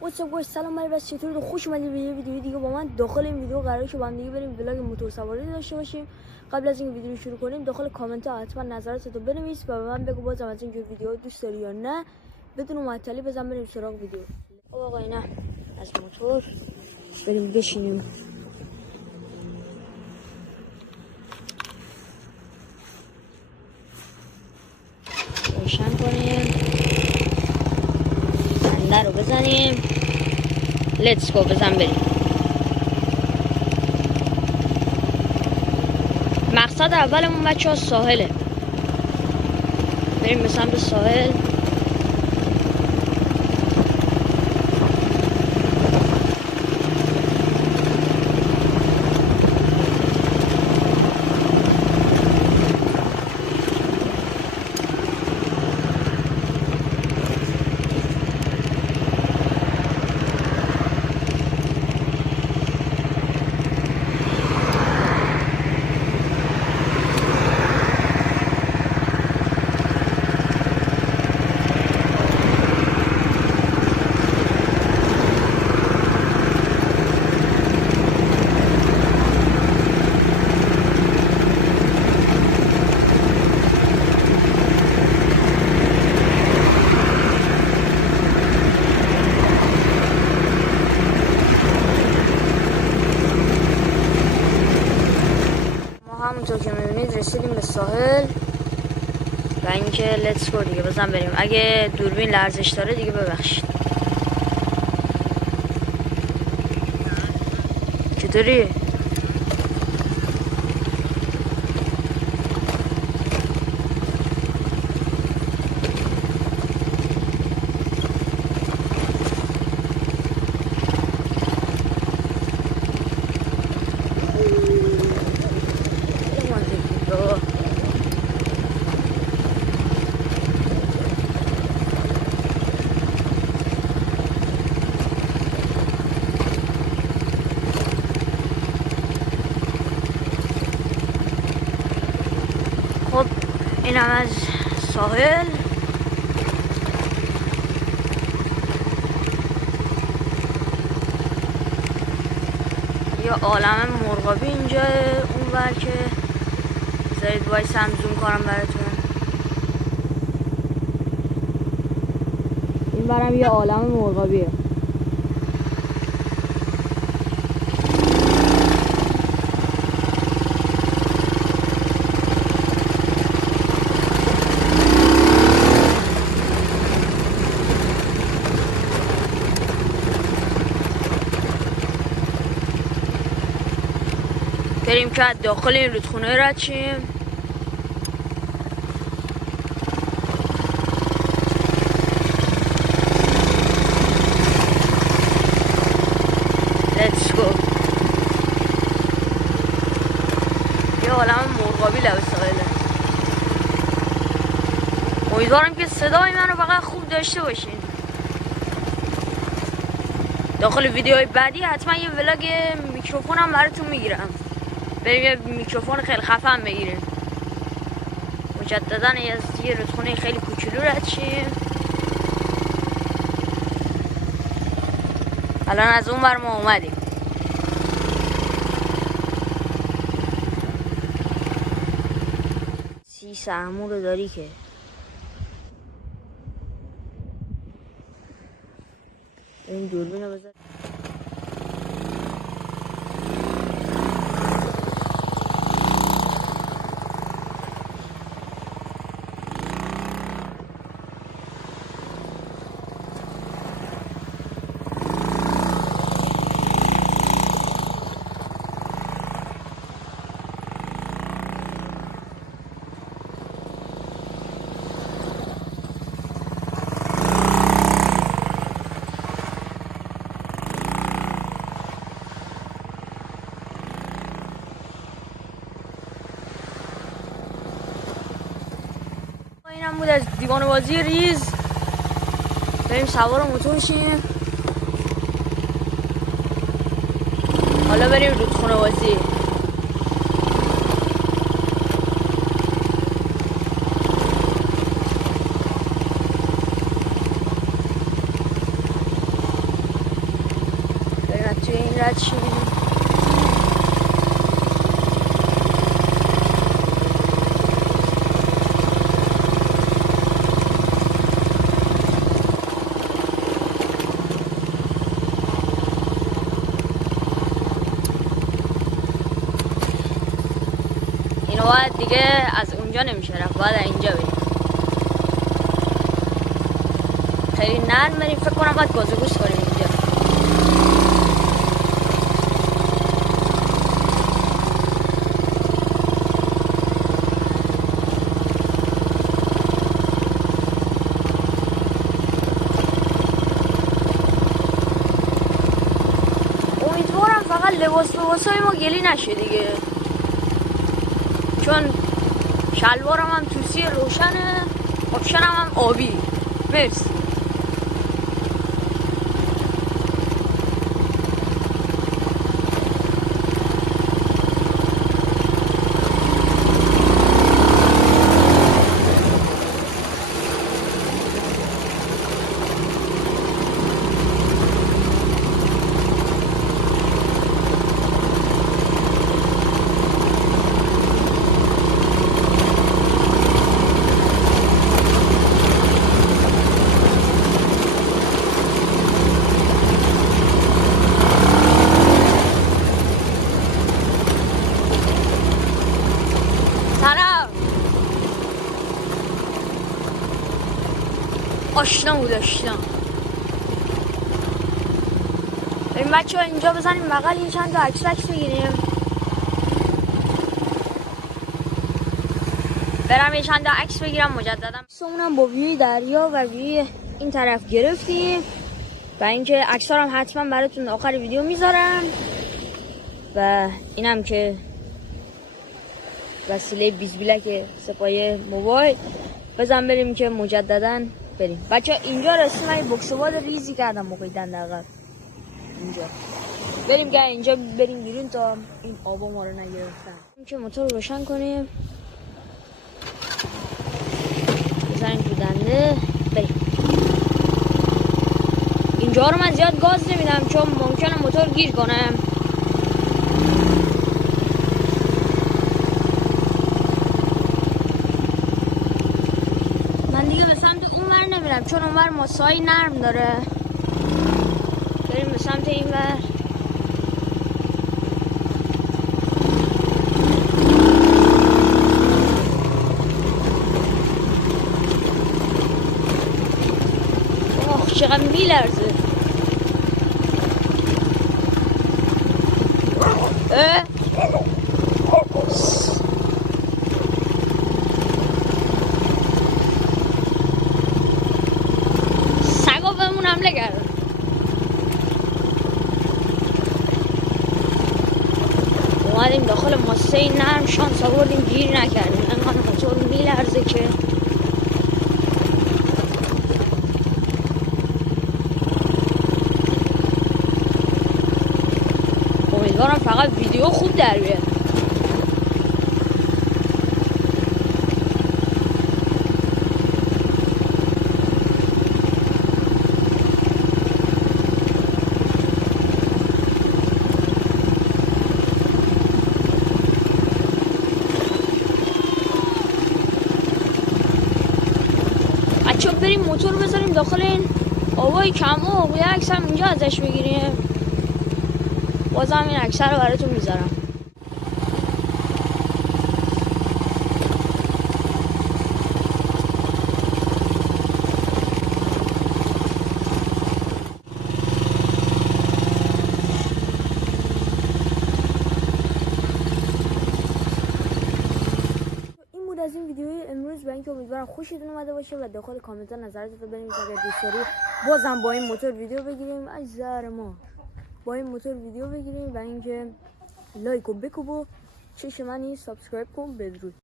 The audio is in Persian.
واتساپ گوش سلام علیکم، بس چطورید؟ خوش اومدید به یه ویدیو دیگه با من. داخل این ویدیو قراره که با هم دیگه بریم ولاگ موتور سواری داشته باشیم. قبل از اینکه ویدیو شروع کنیم داخل کامنت ها حتما نظراتتو بنویس و به من بگو بازم از اینجور ویدیو دوست داری یا نه. بدون معطلی بزن بریم سراغ ویدیو. خب آقا اینا از موتور بریم بشینیم. روشن کنیم، بنده رو بزنیم، لیتس گو، بزن بریم. مقصد اولمون بچه ها ساحله، بریم به سمت ساحل. همونطور که میبینید رسیدیم به ساحل و اینکه لیتس گو دیگه، بزن بریم. اگه دوربین لرزش داره دیگه ببخشید. چطوری؟ خب اینم از ساحل. یه عالم مرغابی اینجا، اونور که بذارید وایس هم زوم کنم براتون. این برم یه عالم مرغابیه. بریم که داخل این رودخونه رد شیم. لیتس گو. یه عالم مرغابی لب ساحله. امیدوارم که صدای منو فقط خوب داشته باشین. داخل ویدیوهای بعدی حتما یه ولاگ میکروفونم براتون میگیرم. بریم یه میکروفون خیلی خفن بگیریم. مجددا از یه رودخونه خیلی کوچولو رد شیم. الان از اون ور ما اومدیم. سی سهمو رو داری که این دوربین رو بذار. اینم بود از دیوانه بازی ریز. بریم سوار موتور شیم. حالا بریم رودخونه بازی. بعد توی این رد شیریم. اینو باید دیگه از اونجا نمیشه رفت، باید اینجا بریم. خیلی نرم بریم، فکر کنم باید گازوگوش کنیم اینجا. امیدوارم فقط لباسای ما گلی نشه دیگه، چون شلوارم هم توسی روشنه، آپشنم هم آبی. مرسی. آشنا بود آشنا. بریم بچه ها اینجا بزنیم بغل یه چند تا عکس بگیریم. برم یه چند تا عکس بگیرم مجددا. سمونم با ویوی دریا و ویوی این طرف گرفتیم و اینکه عکس‌ها رو هم حتما براتون آخر ویدیو میذارم. و اینم که وسیله بیزبیلک سپایه موبایل. بزن بریم که مجددا بریم. بچه اینجا رسیم، این بکسواد ریزی کردم موقعیدن عقب اینجا. بریم که اینجا بریم بیرون تا این آبا ما رو نگرفتن. که موتور روشن کنیم، بزنیم تو دنده بریم. اینجا رو من زیاد گاز نمیدم چون ممکنه موتور گیر کنم. من دیگه به سمت اون ور نمیرم چون اون ور ماسایی نرم داره. بریم به سمت این ور. اوه چقدر میلرزه. سگا بهمون حمله کردن. اومدیم داخل ماسه نرم، شانس آوردیم گیر نکردیم. انقدر موتور میلرزه که امیدوارم فقط ویدیو خوب در بیاد. بچه بریم موتور بذاریم داخل این آبای کمو و یه عکس هم اینجا ازش بگیریم. بازم این عکس رو براتون میذارم. این بود از این ویدیوی امروز. با اینکه امیدوارم خوشتون اومده باشه و داخل کامنت ها نظرتون بنویسید. اگر دوست دارید بازم با این موتور ویدیو بگیریم، از زهر ما با این موتور ویدیو بگیریم. و اینکه لایک و بکوب و چش منی سابسکرایب کن. بدرود.